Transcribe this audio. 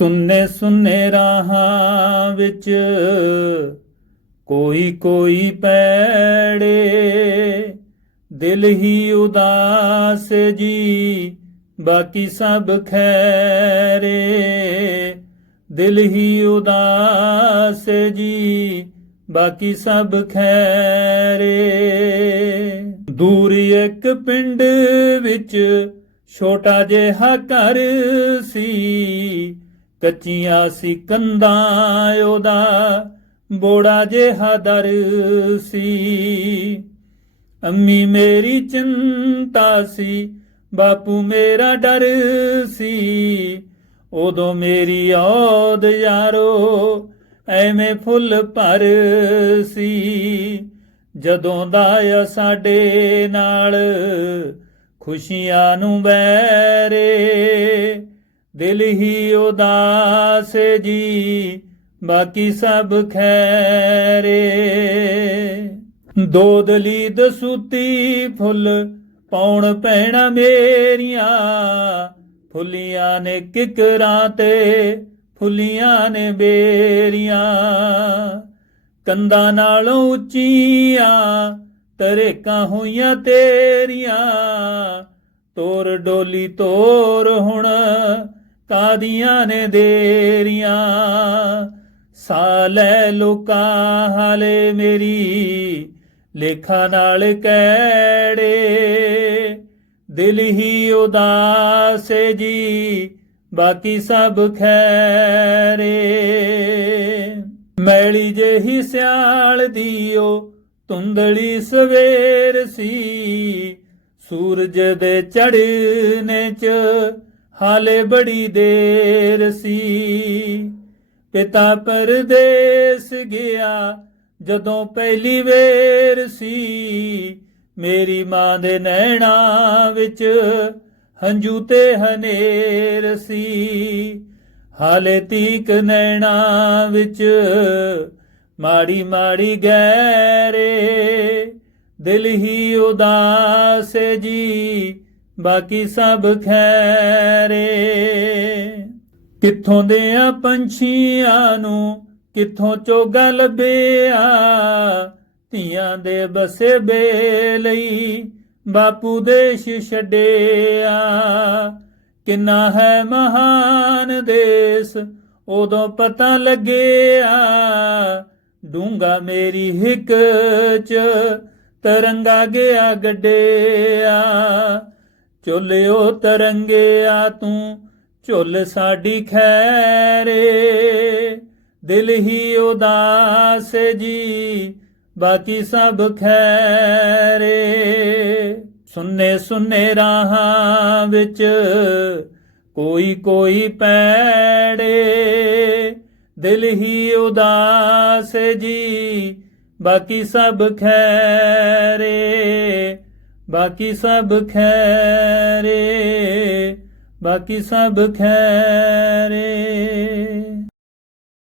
ਸੁੰਨੇ ਸੁੰਨੇ ਰਾਹਾਂ ਵਿੱਚ ਕੋਈ ਕੋਈ ਪੈੜੇ, ਦਿਲ ਹੀ ਉਦਾਸ ਜੀ, ਬਾਕੀ ਸਭ ਖੈਰੇ। ਦਿਲ ਹੀ ਉਦਾਸ ਜੀ, ਬਾਕੀ ਸਭ ਖੈਰੇ। ਦੂਰ ਇੱਕ ਪਿੰਡ ਵਿੱਚ ਛੋਟਾ ਜਿਹਾ ਘਰ ਸੀ ਕੱਚੀਆਂ ਸੀ ਕੰਧਾਂ ਉਹਦਾ ਬੋੜਾ ਜਿਹਾ ਦਰ ਸੀ। ਅੰਮੀ ਮੇਰੀ ਚਿੰਤਾ ਸੀ, ਬਾਪੂ ਮੇਰਾ ਡਰ ਸੀ। ਉਦੋਂ ਮੇਰੀ ਔਦ ਯਾਰੋ ਐਵੇਂ ਫੁੱਲ ਭਰ ਸੀ। ਜਦੋਂ ਦਾ ਆ ਸਾਡੇ ਨਾਲ ਖੁਸ਼ੀਆਂ ਨੂੰ ਬੈਰੇ ਦਿਲ ਹੀ ਉਦਾਸ ਜੀ, ਬਾਕੀ ਸਭ ਖੈਰੇ। ਦੋਦਲੀ ਦਸੂਤੀ ਫੁੱਲ ਪੌਣ ਪੈਣਾ ਮੇਰੀਆਂ, ਫੁੱਲੀਆਂ ਨੇ ਕਿਕਰਾਂ ਤੇ, ਫੁੱਲੀਆਂ ਨੇ ਬੇਰੀਆਂ। ਕੰਦਾਂ ਨਾਲੋਂ ਉੱਚੀਆਂ, ਤਰੇਕਾਂ ਹੋਈਆਂ ਤੇਰੀਆਂ, ਤੋਰ ਡੋਲੀ ਤੋਰ ਹੁਣ ਕਾਦੀਆਂ ਨੇ ਦੇਰੀਆਂ। ਸਾਲੇ ਲੋਕਾਂ, ਹਾਲੇ ਮੇਰੀ ਲੇਖਾ ਨਾਲ ਕੈੜੇ। ਦਿਲ ਹੀ ਉਦਾਸ ਜੀ, ਬਾਕੀ ਸਭ ਖੈਰੇ ਮੈਲੀ ਜਿਹੀ ਸਿਆਲ ਦੀਓ ਤੁੰਦਲੀ ਸਵੇਰ ਸੀ। ਸੂਰਜ ਦੇ ਚੜ੍ਹਨੇ ਚ ਹਾਲੇ ਬੜੀ ਦੇਰ ਸੀ। ਪਿਤਾ ਪਰਦੇਸ ਗਿਆ ਜਦੋਂ ਪਹਿਲੀ ਵੇਰ ਸੀ। ਮੇਰੀ ਮਾਂ ਦੇ ਨੈਣਾ ਵਿੱਚ ਹੰਝੂ ਤੇ ਹਨੇਰ ਸੀ। ਹਾਲੇ ਤੀਕ ਨੈਣਾ ਵਿੱਚ ਮਾੜੀ ਮਾੜੀ ਗੈਰੇ ਦਿਲ ਹੀ ਉਦਾਸ ਜੀ। ਬਾਕੀ ਸਭ ਖੈਰੇ। ਕਿੱਥੋਂ ਦੇ ਆ ਪੰਛੀਆਂ ਨੂੰ, ਕਿੱਥੋਂ ਚੋਗਾ ਲੱਭਿਆ ਧੀਆਂ ਦੇ ਬਸੇ ਬੇਲਈ ਬਾਪੂ ਦੇਸ਼ ਛੱਡਿਆ ਕਿੰਨਾ ਹੈ ਮਹਾਨ ਦੇਸ, ਉਦੋਂ ਪਤਾ ਲੱਗਿਆ। ਡੂੰਗਾ ਮੇਰੀ ਹਿੱਕ ਚ ਤਰੰਗਾ ਗਿਆ ਗੱਡਿਆ। ਚੁੱਲਿਓ ਤਰੰਗਿਆ ਤੂੰ, ਝੁੱਲ ਸਾਡੀ ਖੈਰੇ। ਦਿਲ ਹੀ ਉਦਾਸ ਜੀ, ਬਾਕੀ ਸਭ ਖੈਰੇ। ਸੁੰਨੇ ਸੁੰਨੇ ਰਾਹਾਂ ਵਿੱਚ ਕੋਈ ਕੋਈ ਪੈੜੇ। ਦਿਲ ਹੀ ਉਦਾਸ ਜੀ, ਬਾਕੀ ਸਭ ਖੈਰੇ। ਬਾਕੀ ਸਭ ਖੈਰੇ ਬਾਕੀ ਸਭ ਖੈਰੇ।